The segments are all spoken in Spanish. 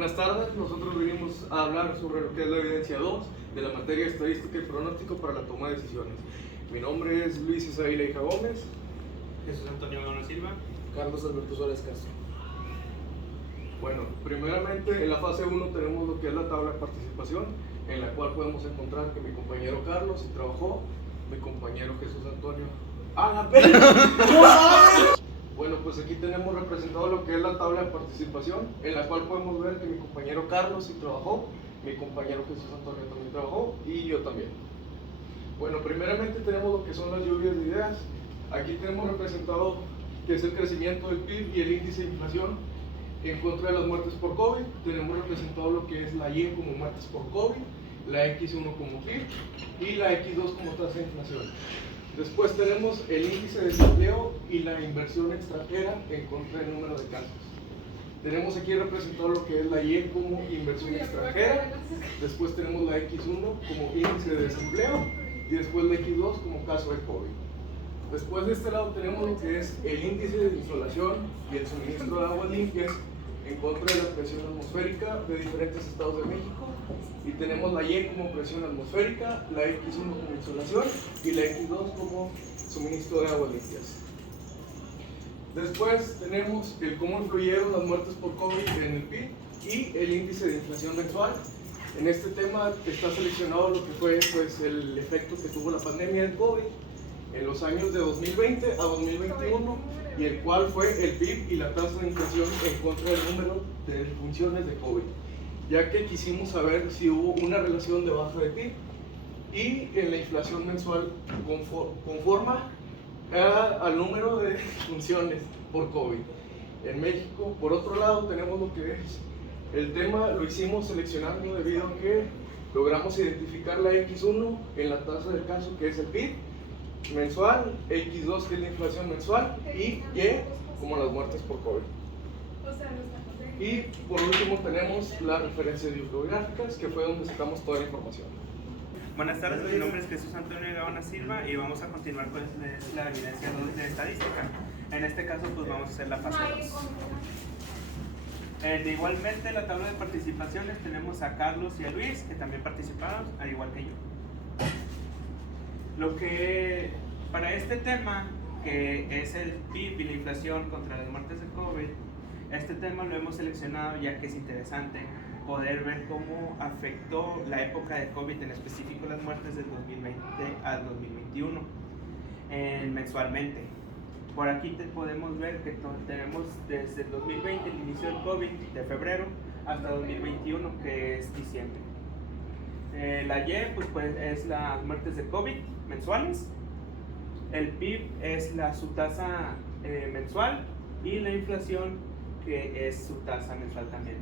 Buenas tardes, nosotros venimos a hablar sobre lo que es la evidencia 2 de la materia estadística y pronóstico para la toma de decisiones. Mi nombre es Luis Isaíla Hija Gómez. Jesús Antonio Gaona Silva. Carlos Alberto Suárez Castro. Bueno, primeramente en la fase 1 tenemos lo que es la tabla de participación, en la cual podemos encontrar que mi compañero Carlos sí trabajó, mi compañero Jesús Antonio. ¡Ah, la pena! Bueno, pues aquí tenemos representado lo que es la tabla de participación, en la cual podemos ver que mi compañero Carlos sí trabajó, mi compañero Jesús Antonio también trabajó y yo también. Bueno, primeramente tenemos lo que son las lluvias de ideas. Aquí tenemos representado que es el crecimiento del PIB y el índice de inflación en contra de las muertes por COVID. Tenemos representado lo que es la Y como muertes por COVID, la X1 como PIB y la X2 como tasa de inflación. Después tenemos el índice de desempleo y la inversión extranjera en contra del número de casos. Tenemos aquí representado lo que es la Y como inversión extranjera, después tenemos la X1 como índice de desempleo y después la X2 como caso de COVID. Después de este lado tenemos lo que es el índice de insolación y el suministro de aguas limpias en contra de la presión atmosférica de diferentes estados de México. Y tenemos la Y como presión atmosférica, la X1 como insolación y la X2 como suministro de aguas limpias. Después tenemos el cómo influyeron las muertes por COVID en el PIB y el índice de inflación mensual. En este tema está seleccionado lo que fue pues, el efecto que tuvo la pandemia del COVID en los años de 2020 a 2021 y el cual fue el PIB y la tasa de inflación en contra del número de funciones de COVID, ya que quisimos saber si hubo una relación de baja de PIB y en la inflación mensual conforma al número de funciones por COVID en México. Por otro lado tenemos lo que es el tema, lo hicimos seleccionando debido a que logramos identificar la X1 en la tasa de caso que es el PIB mensual, X2 que es la inflación mensual y Y como las muertes por COVID. Y por último tenemos las referencias bibliográficas que fue donde sacamos toda la información. Buenas tardes, mi nombre es Jesús Antonio Gaona Silva y vamos a continuar con la evidencia 2 de estadística. En este caso pues vamos a hacer la fase 2. Igualmente la tabla de participaciones tenemos a Carlos y a Luis que también participaron, al igual que yo. Lo que para este tema, que es el PIB y la inflación contra las muertes de COVID, este tema lo hemos seleccionado ya que es interesante poder ver cómo afectó la época de COVID, en específico las muertes del 2020 al 2021, mensualmente. Por aquí podemos ver que tenemos desde el 2020, el inicio del COVID, de febrero, hasta 2021, que es diciembre. La Y pues es las muertes de COVID mensuales, el PIB es su tasa mensual y la inflación que es su tasa mensual también.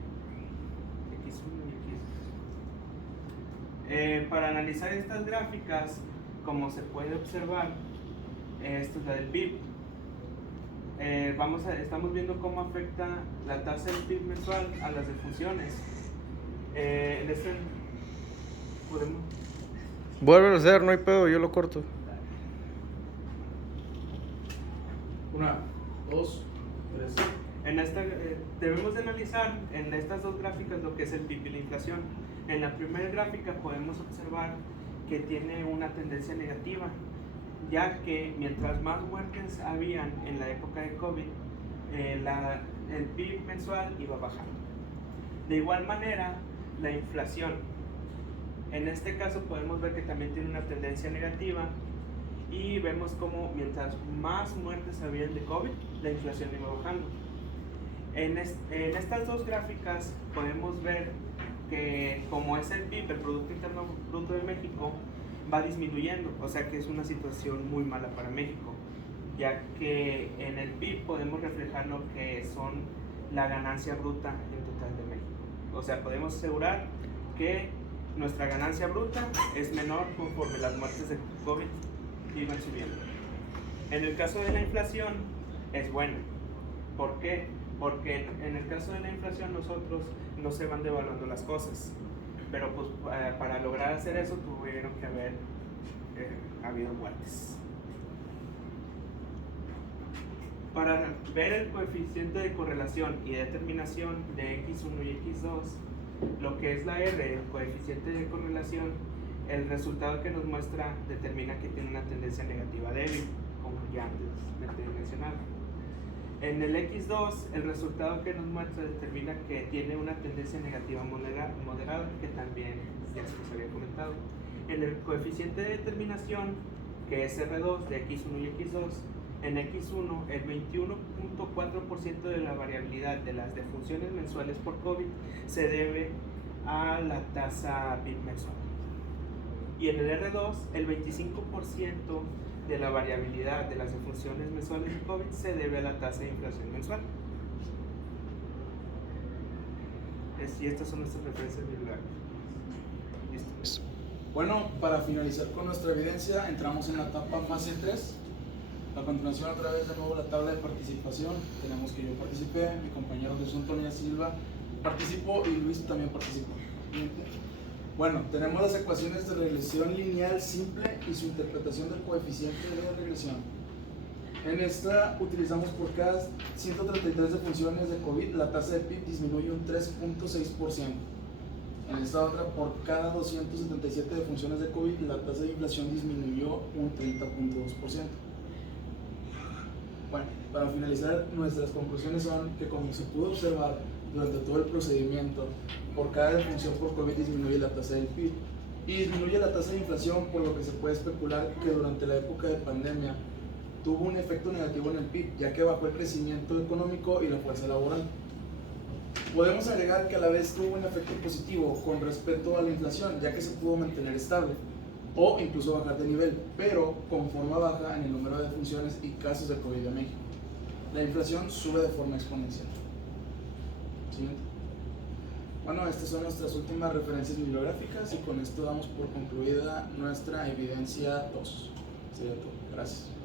Para analizar estas gráficas, como se puede observar, esto es la del PIB. Estamos viendo cómo afecta la tasa del PIB mensual a las defunciones. ¿Podemos? Vuelve a hacer, no hay pedo, yo lo corto. 1, 2, 3. Debemos de analizar en estas dos gráficas lo que es el PIB y la inflación. En la primera gráfica podemos observar que tiene una tendencia negativa, ya que mientras más muertes habían en la época de COVID, el PIB mensual iba bajando. De igual manera, la inflación. En este caso podemos ver que también tiene una tendencia negativa y vemos como mientras más muertes habían de COVID, la inflación iba bajando. En estas dos gráficas podemos ver que como es el PIB, el Producto Interno Bruto de México, va disminuyendo, o sea que es una situación muy mala para México, ya que en el PIB podemos reflejar lo que son la ganancia bruta en total de México. O sea, podemos asegurar que nuestra ganancia bruta es menor conforme las muertes de COVID iban subiendo. En el caso de la inflación es buena. ¿Por qué? Porque en el caso de la inflación nosotros no se van devaluando las cosas, pero pues para lograr hacer eso tuvieron que haber habido muertes. Para ver el coeficiente de correlación y determinación de X1 y X2, lo que es la R, el coeficiente de correlación, el resultado que nos muestra determina que tiene una tendencia negativa débil, como ya antes mencionado. En el X2, el resultado que nos muestra determina que tiene una tendencia negativa moderada, que también ya se les había comentado. En el coeficiente de determinación, que es R2 de X1 y X2, en X1 el 21.4% de la variabilidad de las defunciones mensuales por COVID se debe a la tasa PIB mensual. Y en el R2 el 25% de la variabilidad de las defunciones mensuales de COVID se debe a la tasa de inflación mensual. Y estas son nuestras referencias bibliográficas. Listo. Bueno, para finalizar con nuestra evidencia, entramos en la etapa fase 3. A continuación, otra vez de nuevo la tabla de participación. Tenemos que yo participé, mi compañero Jesús Antonio Silva participó y Luis también participó. Bueno, tenemos las ecuaciones de regresión lineal simple y su interpretación del coeficiente de regresión. En esta utilizamos por cada 133 defunciones de COVID, la tasa de PIB disminuye un 3.6%. En esta otra, por cada 277 defunciones de COVID, la tasa de inflación disminuyó un 30.2%. Bueno, para finalizar, nuestras conclusiones son que, como se pudo observar durante todo el procedimiento, por cada defunción por COVID disminuye la tasa del PIB y disminuye la tasa de inflación, por lo que se puede especular que durante la época de pandemia tuvo un efecto negativo en el PIB, ya que bajó el crecimiento económico y la fuerza laboral. Podemos agregar que a la vez tuvo un efecto positivo con respecto a la inflación, ya que se pudo mantener estable o incluso bajar de nivel, pero con forma baja en el número de defunciones y casos de COVID en México. La inflación sube de forma exponencial. Siguiente. Bueno, estas son nuestras últimas referencias bibliográficas y con esto damos por concluida nuestra evidencia 2. Sería todo. Gracias.